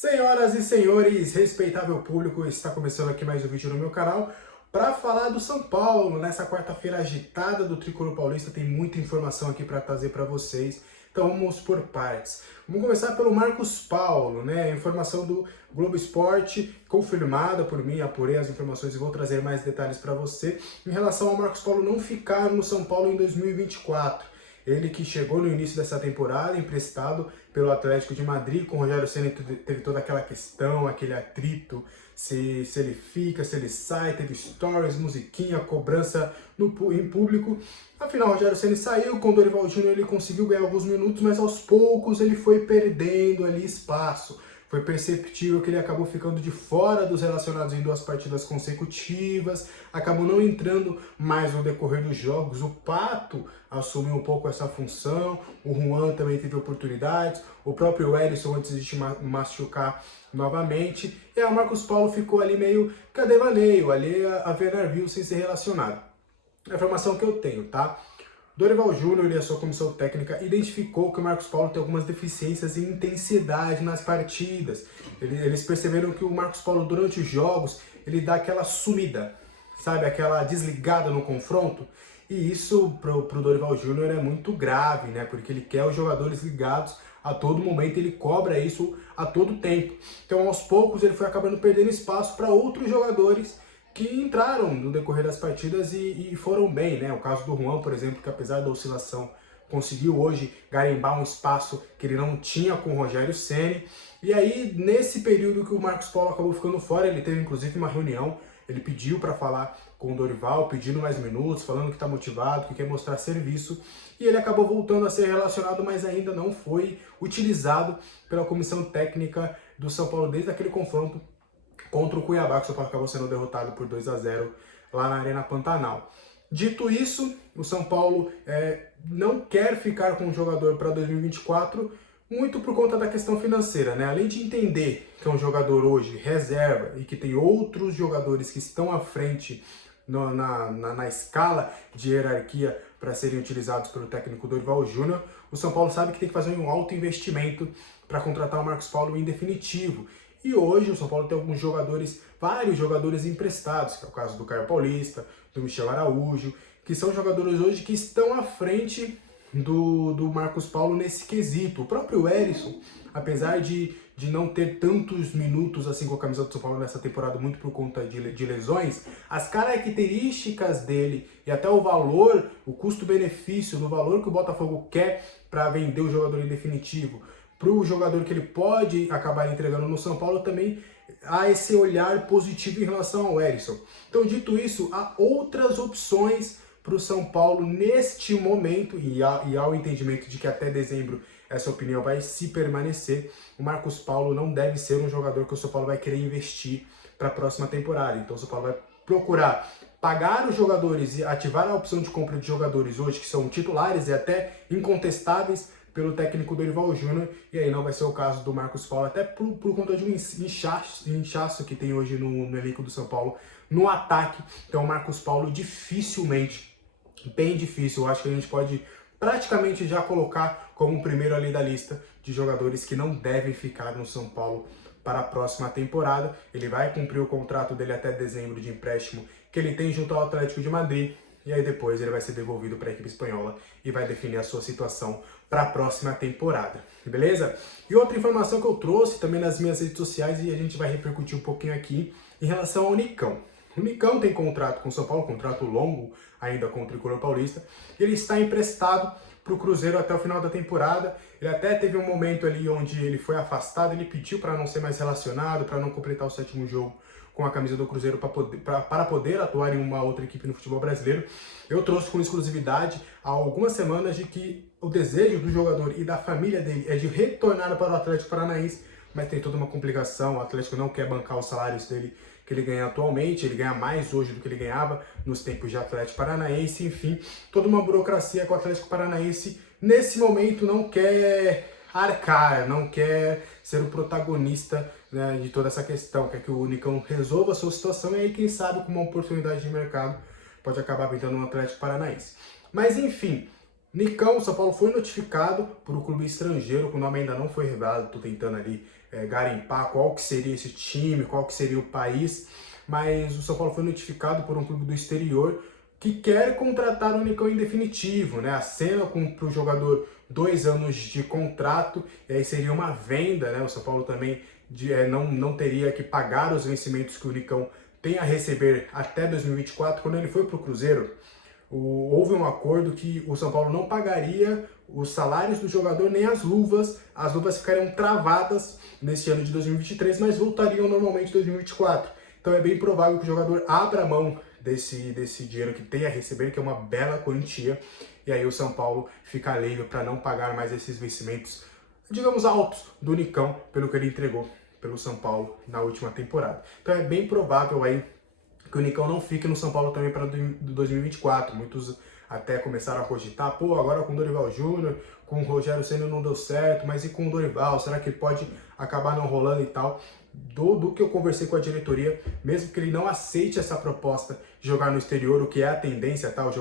Senhoras e senhores, respeitável público, está começando aqui mais um vídeo no meu canal para falar do São Paulo. Nessa quarta-feira agitada do Tricolor Paulista, tem muita informação aqui para trazer para vocês, então vamos por partes. Vamos começar pelo Marcos Paulo, né? Informação do Globo Esporte, confirmada por mim, apurei as informações e vou trazer mais detalhes para você em relação ao Marcos Paulo não ficar no São Paulo em 2024. Ele que chegou no início dessa temporada, emprestado pelo Atlético de Madrid, com o Rogério Ceni teve toda aquela questão, aquele atrito, se ele fica, se ele sai, teve stories, musiquinha, cobrança em público. Afinal, o Rogério Ceni saiu, com o Dorival Júnior ele conseguiu ganhar alguns minutos, mas aos poucos ele foi perdendo ali espaço. Foi perceptível que ele acabou ficando de fora dos relacionados em 2 partidas consecutivas, acabou não entrando mais no decorrer dos jogos. O Pato assumiu um pouco essa função, o Juan também teve oportunidades, o próprio Erisson antes de se machucar novamente, e o Marcos Paulo ficou ali meio cadevaneio, ali a ver navio sem ser relacionado. A informação que eu tenho, tá? Dorival Júnior e a sua comissão técnica identificou que o Marcos Paulo tem algumas deficiências em intensidade nas partidas. Eles perceberam que o Marcos Paulo, durante os jogos, ele dá aquela sumida, sabe? Aquela desligada no confronto. E isso, pro Dorival Júnior, é muito grave, né? Porque ele quer os jogadores ligados a todo momento, ele cobra isso a todo tempo. Então, aos poucos, ele foi acabando perdendo espaço para outros jogadores que entraram no decorrer das partidas e foram bem, né? O caso do Juan, por exemplo, que apesar da oscilação, conseguiu hoje garimbar um espaço que ele não tinha com o Rogério Ceni. E aí, nesse período que o Marcos Paulo acabou ficando fora, ele teve inclusive uma reunião, ele pediu para falar com o Dorival, pedindo mais minutos, falando que está motivado, que quer mostrar serviço, e ele acabou voltando a ser relacionado, mas ainda não foi utilizado pela comissão técnica do São Paulo desde aquele confronto contra o Cuiabá, que o São Paulo acabou sendo derrotado por 2-0 lá na Arena Pantanal. Dito isso, o São Paulo não quer ficar com o jogador para 2024, muito por conta da questão financeira, né? Além de entender que é um jogador hoje reserva e que tem outros jogadores que estão à frente na escala de hierarquia para serem utilizados pelo técnico Dorival Júnior, o São Paulo sabe que tem que fazer um alto investimento para contratar o Marcos Paulo em definitivo. E hoje o São Paulo tem alguns jogadores, vários jogadores emprestados, que é o caso do Caio Paulista, do Michel Araújo, que são jogadores hoje que estão à frente do Marcos Paulo nesse quesito. O próprio Erisson, apesar de não ter tantos minutos assim com a camisa do São Paulo nessa temporada, muito por conta de lesões, as características dele e até o valor, o custo-benefício, no valor que o Botafogo quer para vender o jogador em definitivo, para o jogador que ele pode acabar entregando no São Paulo, também há esse olhar positivo em relação ao Erisson. Então, dito isso, há outras opções para o São Paulo neste momento, e há o entendimento de que até dezembro essa opinião vai se permanecer. O Marcos Paulo não deve ser um jogador que o São Paulo vai querer investir para a próxima temporada. Então, o São Paulo vai procurar pagar os jogadores e ativar a opção de compra de jogadores hoje que são titulares e até incontestáveis pelo técnico Dorival Júnior, e aí não vai ser o caso do Marcos Paulo, até por conta de um inchaço que tem hoje no elenco do São Paulo no ataque. Então o Marcos Paulo dificilmente, bem difícil, eu acho que a gente pode praticamente já colocar como o primeiro ali da lista de jogadores que não devem ficar no São Paulo para a próxima temporada. Ele vai cumprir o contrato dele até dezembro de empréstimo que ele tem junto ao Atlético de Madrid, e aí depois ele vai ser devolvido para a equipe espanhola e vai definir a sua situação para a próxima temporada, beleza? E outra informação que eu trouxe também nas minhas redes sociais e a gente vai repercutir um pouquinho aqui em relação ao Nicão. O Nicão tem contrato com o São Paulo, contrato longo ainda com o Tricolor Paulista, e ele está emprestado para o Cruzeiro até o final da temporada. Ele até teve um momento ali onde ele foi afastado, ele pediu para não ser mais relacionado, para não completar o 7º jogo com a camisa do Cruzeiro para poder atuar em uma outra equipe no futebol brasileiro. Eu trouxe com exclusividade há algumas semanas de que o desejo do jogador e da família dele é de retornar para o Atlético Paranaense, mas tem toda uma complicação. O Atlético não quer bancar os salários dele que ele ganha atualmente, ele ganha mais hoje do que ele ganhava nos tempos de Atlético Paranaense, enfim, toda uma burocracia que o Atlético Paranaense nesse momento não quer arcar, não quer ser o protagonista, né, de toda essa questão, quer que o Nicão resolva a sua situação e aí quem sabe com uma oportunidade de mercado pode acabar pintando no Atlético Paranaense. Mas enfim, Nicão, o São Paulo foi notificado por um clube estrangeiro, que o nome ainda não foi revelado, estou tentando ali garimpar qual que seria esse time, qual que seria o país, mas o São Paulo foi notificado por um clube do exterior que quer contratar o Nicão em definitivo, né? Acena para o jogador 2 anos de contrato, e aí seria uma venda, né? O São Paulo também não teria que pagar os vencimentos que o Nicão tem a receber até 2024. Quando ele foi para o Cruzeiro, houve um acordo que o São Paulo não pagaria os salários do jogador nem as luvas ficariam travadas nesse ano de 2023, mas voltariam normalmente em 2024. Então é bem provável que o jogador abra mão desse dinheiro que tem a receber, que é uma bela quantia, e aí o São Paulo fica livre para não pagar mais esses vencimentos, digamos, altos do Nicão, pelo que ele entregou pelo São Paulo na última temporada. Então é bem provável aí que o Nicão não fique no São Paulo também para 2024. Muitos até começaram a cogitar, pô, agora com o Dorival Júnior, com o Rogério Ceni não deu certo, mas e com o Dorival? Será que ele pode acabar não rolando e tal? Do que eu conversei com a diretoria, mesmo que ele não aceite essa proposta de jogar no exterior, o que é a tendência, tá? O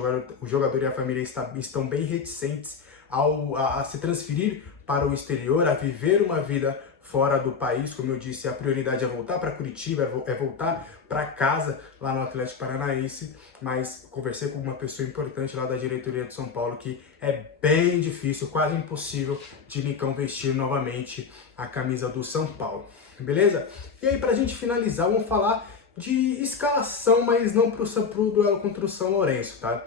jogador e a família estão bem reticentes a se transferir para o exterior, a viver uma vida fora do país. Como eu disse, a prioridade é voltar para Curitiba, é voltar para casa lá no Atlético Paranaense, mas conversei com uma pessoa importante lá da diretoria de São Paulo que é bem difícil, quase impossível de Nicão vestir novamente a camisa do São Paulo, beleza? E aí, pra gente finalizar, vamos falar de escalação, mas não pro duelo contra o São Lourenço, tá?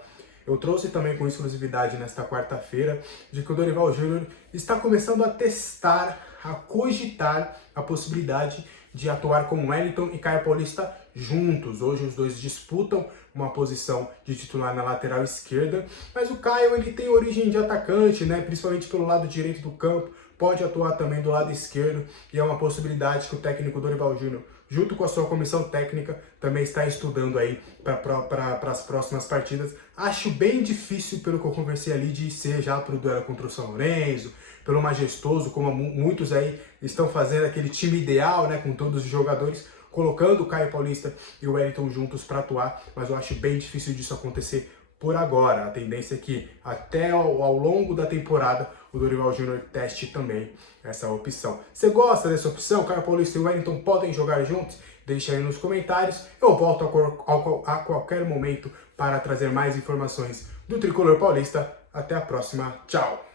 Eu trouxe também com exclusividade nesta quarta-feira de que o Dorival Júnior está começando a testar, a cogitar a possibilidade de atuar com Wellington e Caio Paulista juntos. Hoje os dois disputam uma posição de titular na lateral esquerda, mas o Caio ele tem origem de atacante, né? Principalmente pelo lado direito do campo, pode atuar também do lado esquerdo, e é uma possibilidade que o técnico Dorival Júnior, junto com a sua comissão técnica, também está estudando aí para as próximas partidas. Acho bem difícil, pelo que eu conversei ali, de ser já para o duelo contra o São Lourenço, pelo majestoso, como muitos aí estão fazendo aquele time ideal, né, com todos os jogadores, colocando o Caio Paulista e o Wellington juntos para atuar, mas eu acho bem difícil disso acontecer por agora. A tendência é que até ao longo da temporada o Dorival Júnior teste também essa opção. Você gosta dessa opção? Caio Paulista e Wellington podem jogar juntos? Deixa aí nos comentários. Eu volto a qualquer momento para trazer mais informações do Tricolor Paulista. Até a próxima. Tchau!